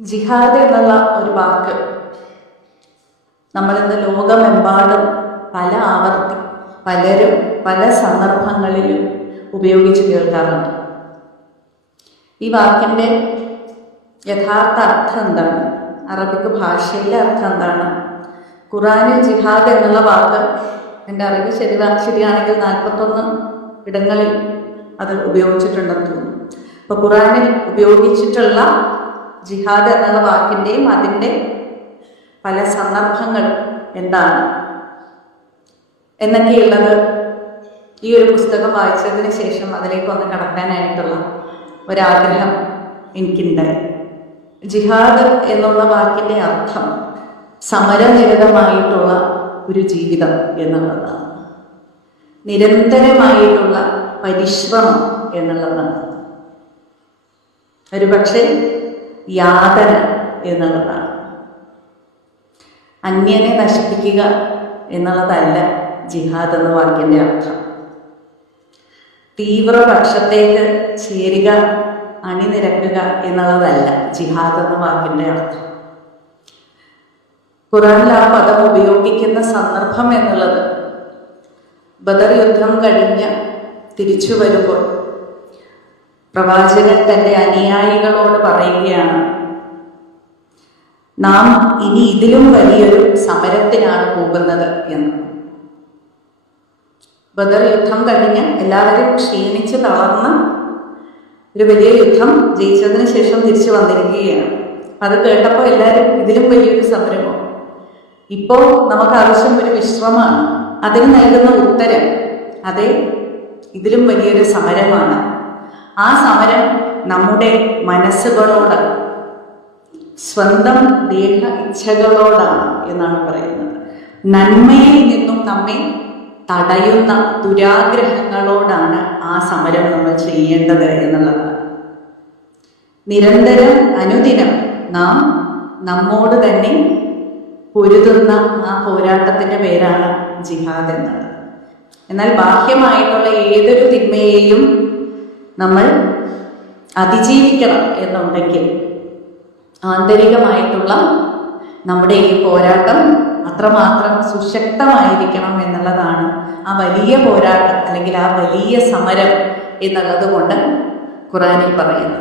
ജിഹാദ് എന്നുള്ള ഒരു വാക്ക്. നമ്മളിന്ന് ലോകമെമ്പാടും പല ആവർത്തി പലരും പല സന്ദർഭങ്ങളിലും ഉപയോഗിച്ച് കേൾക്കാറുണ്ട്. ഈ വാക്കിന്റെ യഥാർത്ഥ അർത്ഥം എന്താണ്? അറബിക്ക് ഭാഷയിലെ അർത്ഥം എന്താണ്? ഖുറാനിൽ ജിഹാദ് എന്നുള്ള വാക്ക് എന്റെ അറിവ് ശരി ശരിയാണെങ്കിൽ നാൽപ്പത്തൊന്ന് ഇടങ്ങളിൽ അത് ഉപയോഗിച്ചിട്ടുണ്ടെന്ന് തോന്നുന്നു. അപ്പോൾ ഖുറാനിൽ ഉപയോഗിച്ചിട്ടുള്ള ജിഹാദ് എന്നുള്ള വാക്കിന്റെയും അതിന്റെ പല സന്ദർഭങ്ങൾ എന്താണ് എന്നൊക്കെയുള്ളത് ഈ ഒരു പുസ്തകം വായിച്ചതിന് ശേഷം അതിലേക്ക് ഒന്ന് കടക്കാനായിട്ടുള്ള ഒരാഗ്രഹം എനിക്കുണ്ടായി ജിഹാദ് എന്നുള്ള വാക്കിന്റെ അർത്ഥം സമരനിരതമായിട്ടുള്ള ഒരു ജീവിതം എന്നുള്ളതാണ്. നിരന്തരമായിട്ടുള്ള പരിശ്രമം എന്നുള്ളതാണ്. ഒരുപക്ഷെ യാതന എന്നുള്ളതാണ്. അന്യനെ നശിപ്പിക്കുക എന്നുള്ളതല്ല ജിഹാദ് എന്ന വാക്കിന്റെ അർത്ഥം. തീവ്രപക്ഷത്തേക്ക് ചേരുക അണിനിരക്കുക എന്നുള്ളതല്ല ജിഹാദ് എന്ന വാക്കിന്റെ അർത്ഥം. ഖുറാനിൽ ആ പദം ഉപയോഗിക്കുന്ന സന്ദർഭം എന്നുള്ളത് ബദർ യുദ്ധം കഴിഞ്ഞ് തിരിച്ചു വരുമ്പോൾ പ്രവാചകൻ തന്റെ അനുയായികളോട് പറയുകയാണ് നാം ഇനി ഇതിലും വലിയൊരു സമരത്തിനാണ് പോകുന്നത് എന്ന്. ബദർ യുദ്ധം കഴിഞ്ഞ് എല്ലാവരും ക്ഷീണിച്ച് തളർന്ന് ഒരു വലിയ യുദ്ധം ജയിച്ചതിന് ശേഷം തിരിച്ചു വന്നിരിക്കുകയാണ്. അത് കേട്ടപ്പോൾ എല്ലാവരും ഇതിലും വലിയൊരു സമരമോ? ഇപ്പോൾ നമുക്ക് ആവശ്യം ഒരു വിശ്രമമാണ്. അതിന് നൽകുന്ന ഉത്തരം അതെ ഇതിലും വലിയൊരു സമരമാണ്. ആ സമരം നമ്മുടെ മനസ്സുകളോട് സ്വന്തം ദേഹ ഇച്ഛകളോടാണ് എന്നാണ് പറയുന്നത്. നന്മയിൽ നിന്നും നമ്മെ തടയുന്ന ദുരാഗ്രഹങ്ങളോടാണ് ആ സമരം നമ്മൾ ചെയ്യേണ്ടത് എന്നുള്ളതാണ് നിരന്തരം അനുദിനം നാം നമ്മോട് തന്നെ പൊരുതുന്ന ആ പോരാട്ടത്തിന്റെ പേരാണ് ജിഹാദ് എന്നുള്ളത്. എന്നാൽ ബാഹ്യമായിട്ടുള്ള ഏതൊരു തിന്മയെയും നമ്മൾ അതിജീവിക്കണം എന്നുണ്ടെങ്കിൽ ആന്തരികമായിട്ടുള്ള നമ്മുടെ ഈ പോരാട്ടം അത്രമാത്രം സുശക്തമായിരിക്കണം എന്നുള്ളതാണ് ആ വലിയ പോരാട്ടം അല്ലെങ്കിൽ ആ വലിയ സമരം എന്നുള്ളത് കൊണ്ട് ഖുറാനിൽ പറയുന്നത്.